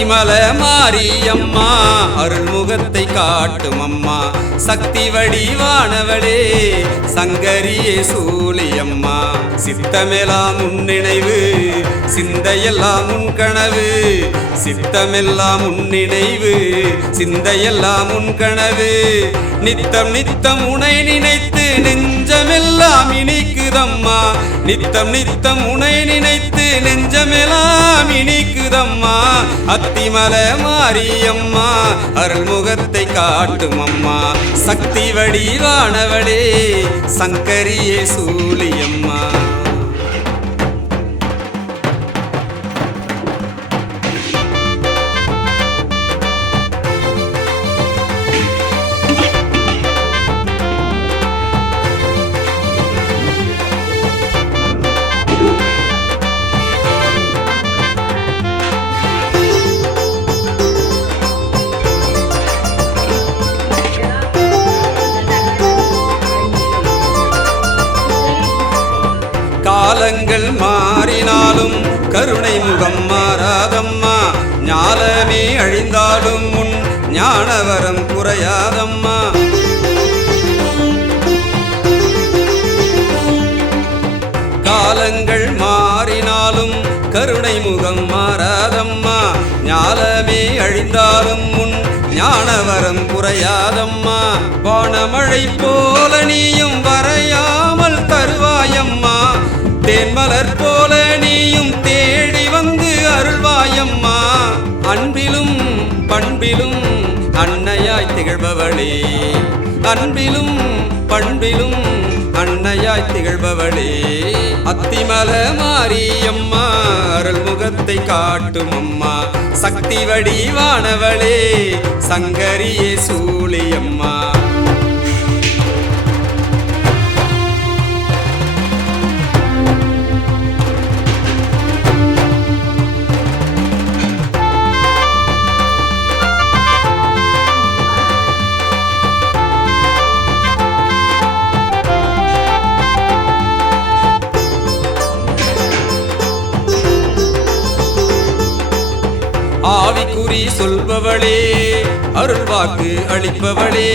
அத்திமலை மாரியம்மா அருள்முகத்தை காட்டும் அம்மா சக்தி வடிவானவளே சங்கரியே சூழியம்மா சித்தமெல்லாம் உன்னினைவு சிந்தையெல்லாம் உன் கனவு சித்தமெல்லாம் உன்னினைவு சிந்தையெல்லாம் உன் கனவு நித்தம் நித்தம் உனை நினைத்து நெஞ்சமெல்லாம் இனிக்குதம்மா நித்தம் நித்தம் உனை நினைத்து நெஞ்சமெல்லாம் இனிக்குதம்மா அத்திமலை மாரியம்மா அருள்முகத்தை காட்டும் அம்மா சக்தி வடிவானவளே சங்கரியே சூழியம்மா காலங்கள் மாறினாலும் கருணை முகம் மாறாதம்மா ஞாலமே அழிந்தாலும் முன் ஞானவரம் குறையாதம்மா காலங்கள் மாறினாலும் கருணை முகம் மாறாதம்மா ஞாலமே அழிந்தாலும் முன் ஞானவரம் குறையாதம்மா வானமழை போல நீயும் வரையாமல் தருவாயம்மா தேன்மலர் போல நீயும் தேடி வந்து அருள்வாயம்மா அன்பிலும் பண்பிலும் அன்னையாய் திகழ்பவளே அன்பிலும் பண்பிலும் அன்னையாய் திகழ்பவளே அத்திமலை மாரியம்மா அருள்முகத்தை காட்டும் அம்மா சக்தி வடிவானவளே சங்கரியே சூழியம்மா ஆவிக்குறி சொல்பவளே அருள்வாக்கு அளிப்பவளே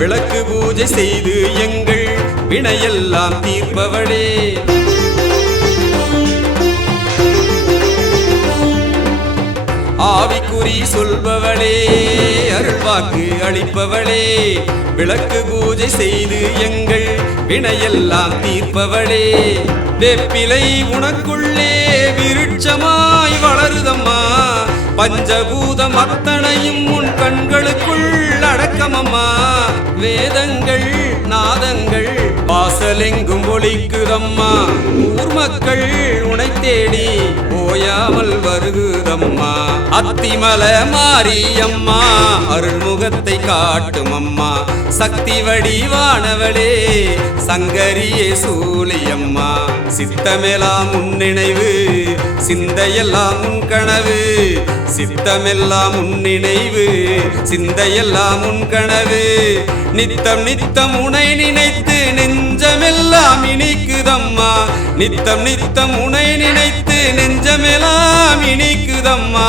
விளக்கு பூஜை செய்து எங்கள் வினையெல்லாம் தீர்ப்பவளே ஆவிக்குறி சொல்பவளே அருள்வாக்கு அளிப்பவளே விளக்கு பூஜை செய்து எங்கள் வினையெல்லாம் தீர்ப்பவளே வெப்பிலை உனக்குள்ளே விருட்சமாய் வளருதம்மா பஞ்சபூதம் அத்தனையும் உன் கண்களுக்குள் அடக்கமம்மா வேதங்கள் நாதங்கள் வாசலெங்கும் ஒலிக்குதம்மா ஊர் மக்கள் உனை தேடி ஓயாமல் வருகுதம்மா அத்திமலை மாரியம்மா அருள்முகத்தை காட்டும் அம்மா சக்தி வடிவானவளே சங்கரியே சூழியம்மா சித்தமெல்லாம் உன் நினைவு சிந்தையெல்லாம் உன் கனவு சித்தமெல்லாம் உன் நினைவு சிந்தையெல்லாம் உன் கனவு நித்தம் நித்தம் உனை நினைத்து நெஞ்சமெல்லாம் இனிக்குதம்மா நித்தம் நித்தம் உனை நினைத்து நெஞ்சமெல்லாம் இனிக்குதம்மா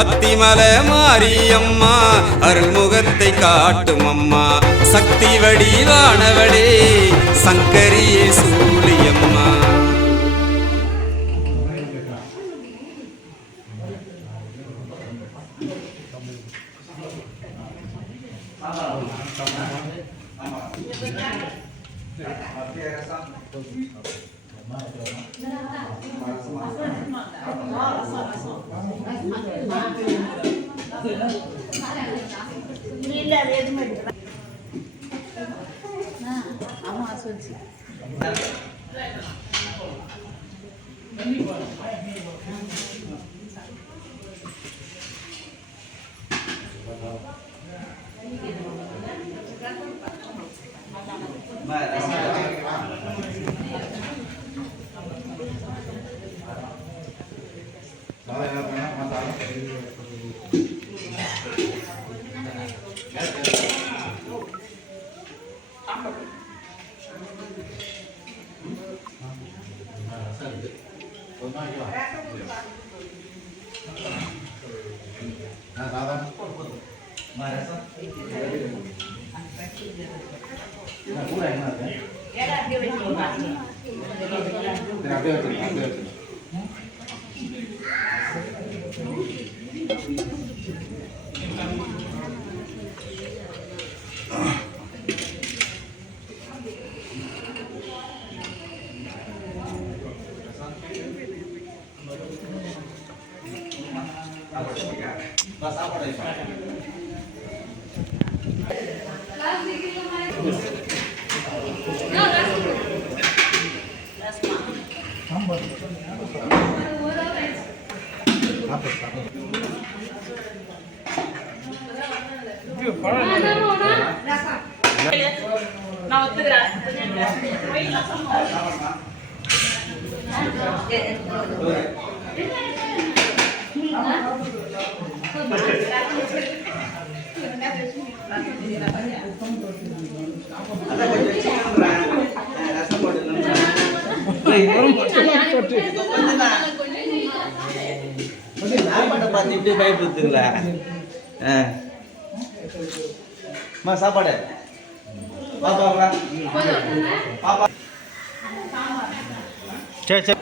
அத்திமலை மாரியம்மா அருள்முகத்தை காட்டும் அம்மா சக்தி வடிவானவளே சங்கரியே சூழியம்மா நான் ஒத்துக்கிறேன். பார்த்து பயப்படுத்துங்களா? சாப்பாடு பாப்பாங்களா? பாப்பா சரி சரி.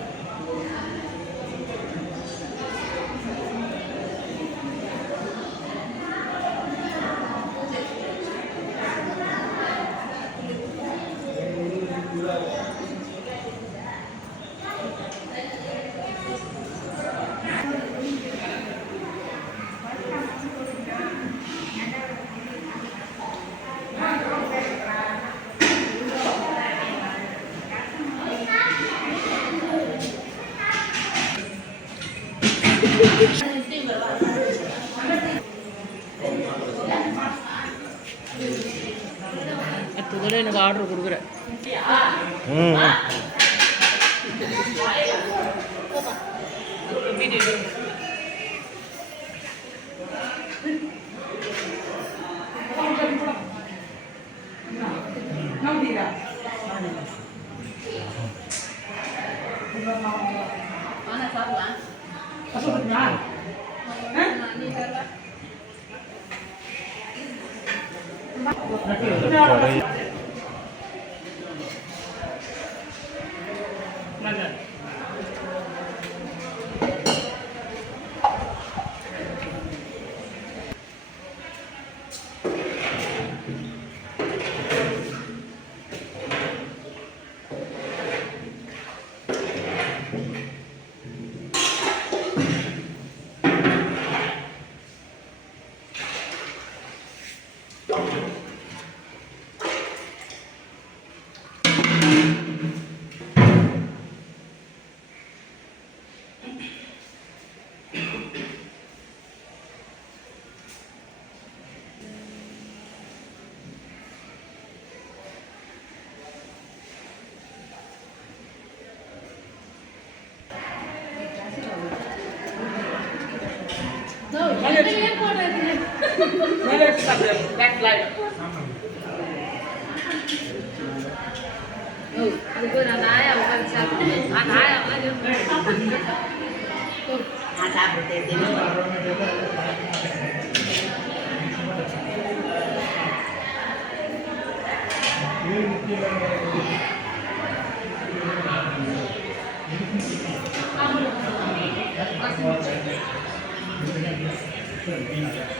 அடுத்ததோட எனக்கு ஆர்டர் கொடுக்குறேன்.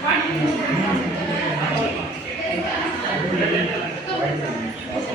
Thank you.